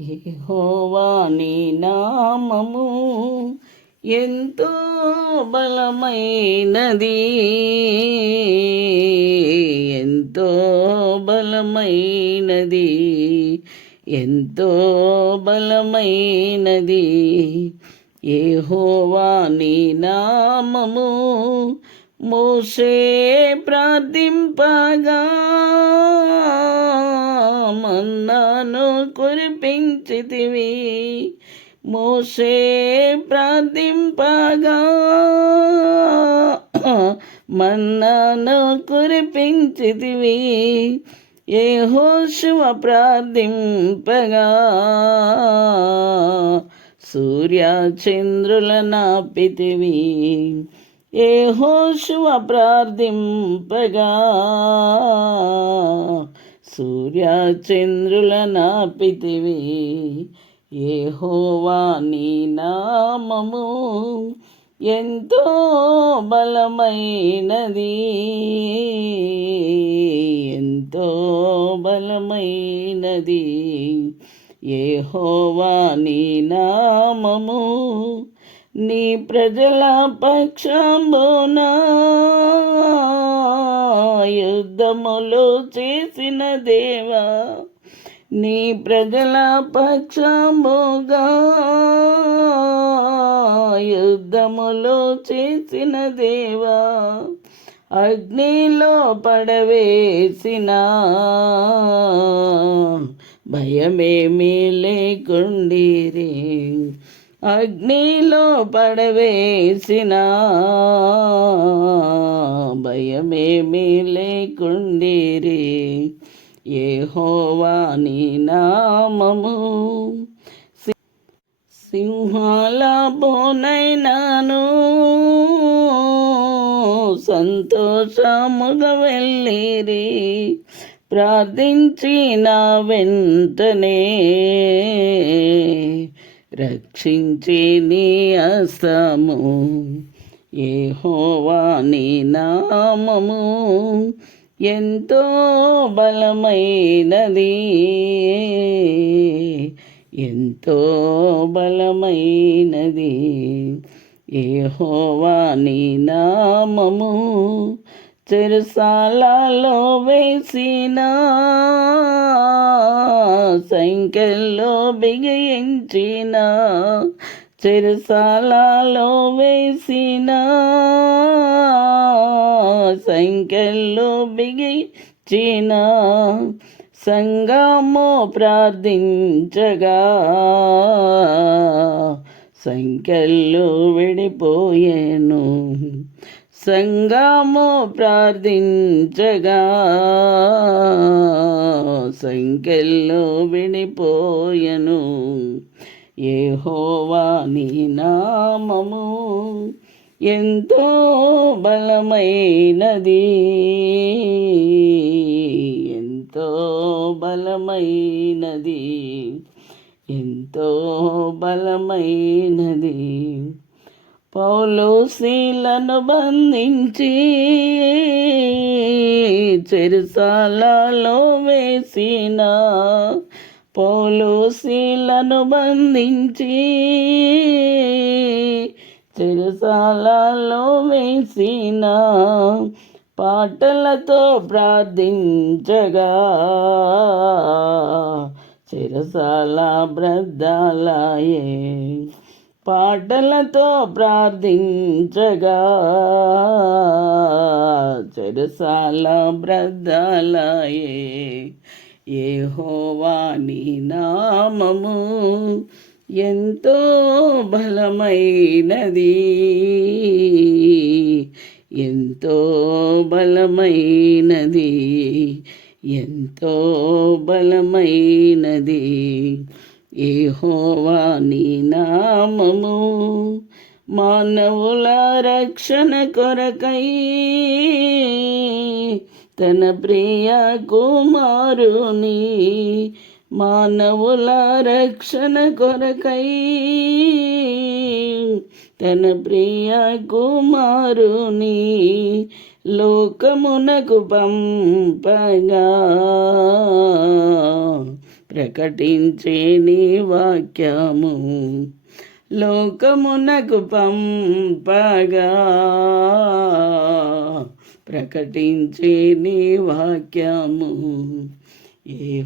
యెహోవా నీ నామము ఎంతో బలమైనది. ఎంతో బలమైనది. ఎంతో బలమైనది. యెహోవా నీ నామము మోసే ప్రార్థింపగా. మన్నాను కురిపించితివి. మోసే ప్రార్థింపగా మన్నాను కురిపించితివి. ఏ హోషువ ప్రార్థింపగా సూర్య చంద్రుల నాపితివి. ఏ హోషువ ప్రార్థింపగా సూర్యచంద్రుల నాపితివి ఏ హోవా నీ నామము ఎంతో బలమైనది. ఎంతో బలమైనది ఏ హోవా నీ నామము నీ ప్రజల పక్షమున యుద్ధములు చేసిన దేవా నీ ప్రజల పక్షముగా యుద్ధములు చేసిన దేవా అగ్నిలో పడవేసిన భయమేమీ లేకుండిరి. అగ్నిలో పడవేసిన భయమేమీ లేకుండేరి. ఏ హోవాని నామము. సింహాల బోనైనాను సంతోషముగా వెళ్ళిరి. ప్రార్థించిన వెంటనే రక్షించి నీ అస్తము. ఏ హోవాని నామము ఎంతో బలమైనది. ఎంతో బలమైనది. ఏ హోవాని నామము చెరుసాలలో వేసిన సంఖ్యలో బిగించిన చెరుసాలలో వేసిన సంఖ్యలో బిగించిన సంగము ప్రార్థించగా సంఖ్యల్లో విడిపోయాను. సంగము ప్రార్థించగా సంఖ్యల్లో విడిపోయను. ఏ నీ నామము ఎంతో బలమైనది. పౌలు శీలను బంధించి చెరుసాలలో వేసిన పౌలు శీలను బంధించి చెరుసాలలో వేసిన పాటలతో ప్రార్థించగా చిరసాల బ్రద్దాలయే. పాటలతో ప్రార్థించగా. చెరసాల బ్రద్దాలయే ఏ హోవాని నామము ఎంతో బలమైనది. ఎంతో బలమైనది ఎంతో బలమైనది. ఏహోవా నీ నామము మానవుల రక్షణ కొరకై తన ప్రియ కుమారుని మానవుల రక్షణ కొరకై తన ప్రియ కుమారుని లోకమునకు పంపగా. ప్రకటించే నీ వాక్యము లోకమునకు పంపగా. ప్రకటించే నీ వాక్యము ఏ